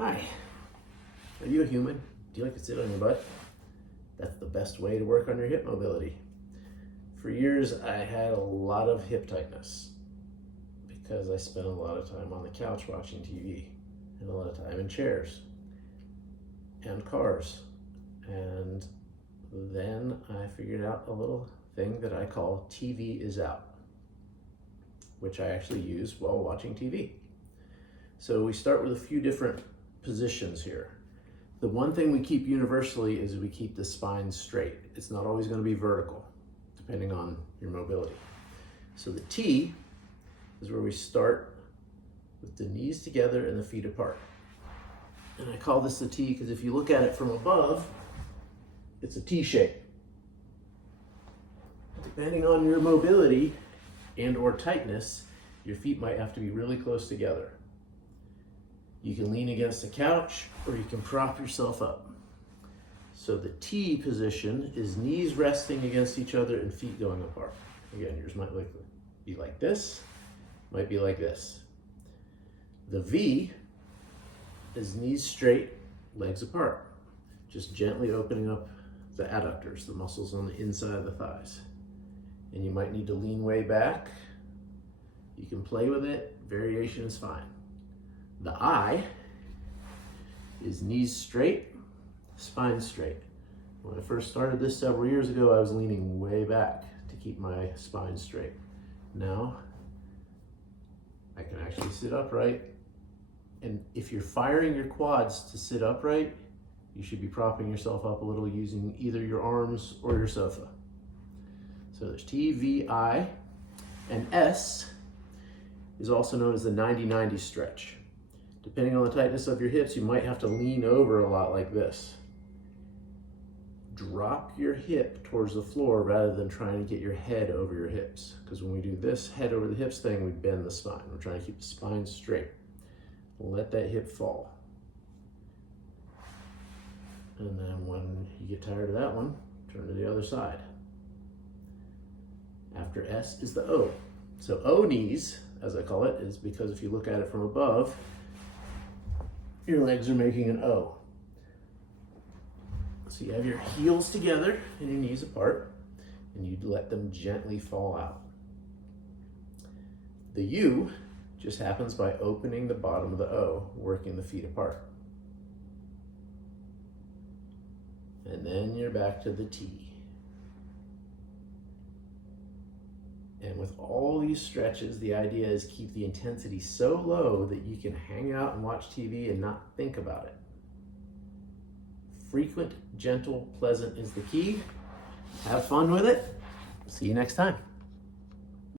Hi, are you a human? Do you like to sit on your butt? That's the best way to work on your hip mobility. For years, I had a lot of hip tightness because I spent a lot of time on the couch watching TV and a lot of time in chairs and cars. And then I figured out a little thing that I call TVISOUT, which I actually use while watching TV. So we start with a few different positions here. The one thing we keep universally is we keep the spine straight. It's not always going to be vertical, depending on your mobility. So the T is where we start with the knees together and the feet apart. And I call this the T because if you look at it from above, it's a T shape. Depending on your mobility and or tightness, your feet might have to be really close together. You can lean against a couch or you can prop yourself up. So the T position is knees resting against each other and feet going apart. Again, yours might be like this, might be like this. The V is knees straight, legs apart. Just gently opening up the adductors, the muscles on the inside of the thighs. And you might need to lean way back. You can play with it, variation is fine. The I is knees straight, spine straight. When I first started this several years ago, I was leaning way back to keep my spine straight. Now, I can actually sit upright. And if you're firing your quads to sit upright, you should be propping yourself up a little using either your arms or your sofa. So there's T, V, I, and S is also known as the 90-90 stretch. Depending on the tightness of your hips, you might have to lean over a lot like this. Drop your hip towards the floor rather than trying to get your head over your hips. Because when we do this head over the hips thing, we bend the spine. We're trying to keep the spine straight. Let that hip fall. And then when you get tired of that one, turn to the other side. After S is the O. So O knees, as I call it, is because if you look at it from above, your legs are making an O. So you have your heels together and your knees apart, and you let them gently fall out. The U just happens by opening the bottom of the O, working the feet apart. And then you're back to the T. And with all these stretches, the idea is keep the intensity so low that you can hang out and watch TV and not think about it. Frequent, gentle, pleasant is the key. Have fun with it. See you next time.